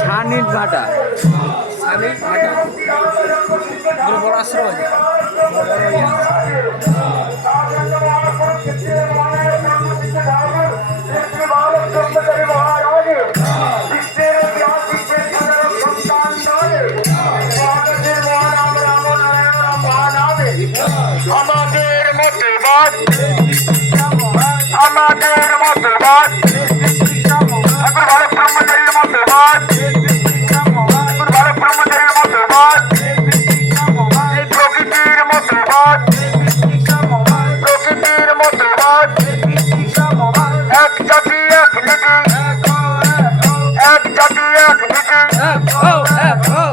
সানির ভাটা। সানির ভাটা বড় বড় আশ্রম আছে, বড় বড় ইয়ে আছে। আমাদের মতবাদ, আমাদের মতবাদ, একবার ভালো ব্রহ্মচারীর মতবাদ, একবার ভালো ব্রহ্মচারীর মতবাদ, এই প্রকৃতির মতবাদ, প্রকৃতির মতবাদ, এক জাতি এক নীতি, এক জাতি এক নীতি,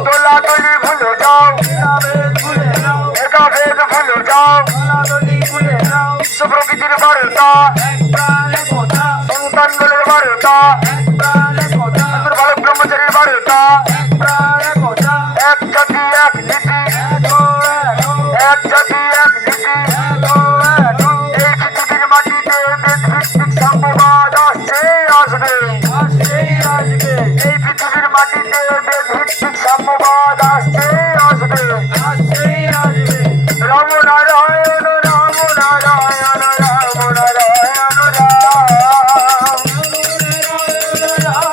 তোলাতুলি ভুলে যাও, ভেদাভেদ ভুলে যাও, বিশ্ব প্রকৃতির বার্তা, সন্তান বলে বার্তা, একবার ভালো ব্রহ্মচারীর বার্তা, এক জাতি এক নীতি, এক জাতি এক নীতি, এই পৃথিবীর মাটিতে বেদভিত্তিক সাম্যবাদ আসছে আসবে, এই পৃথিবীর মাটিতে বেদভিত্তিক সাম্যবাদ আসছে আসবে। রাম নারায়ণ রাম নারায়ণ রাম নারায়ণ রাম, রাম নারায়ণ রাম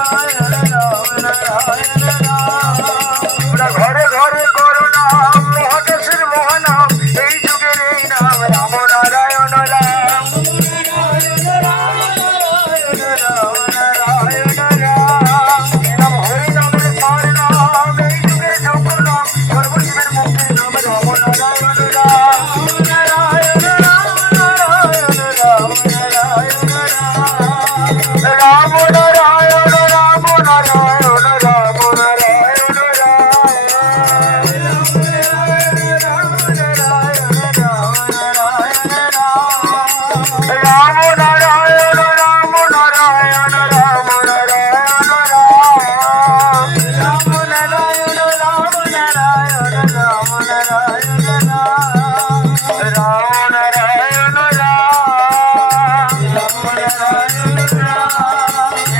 নারায়ণ রাম নারায়ণ রাম। ঘরে ঘরে করোনা মহাদেশের মহানাম, এই যুগের এই নাম রাম নারায়ণ রাম, নাম হরি নামের সার নাম, এই যুগের যোগ নাম, সর্বজীবের মুক্তির নাম রাম নারায়ণ রাম, নারায়ণ রাম নারায়ণ রাম নারায়ণ রাম, রাম নারায়ণ রাম নারায়ণ রাম নারায়ণ রাম, রাম নারায়ণ রাম নারায়ণ রাম নারায়ণ রাম, রাম নারায়ণ রাম নারায়ণ রাম নারায়ণ রাম, রাম নারায়ণ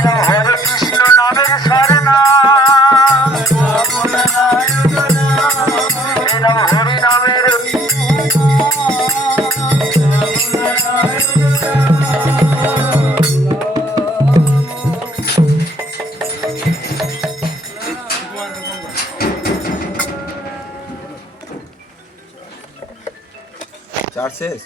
রাম, হরে কৃষ্ণ নামের সার নাম, এই নাম হরি নামের চার শেষ।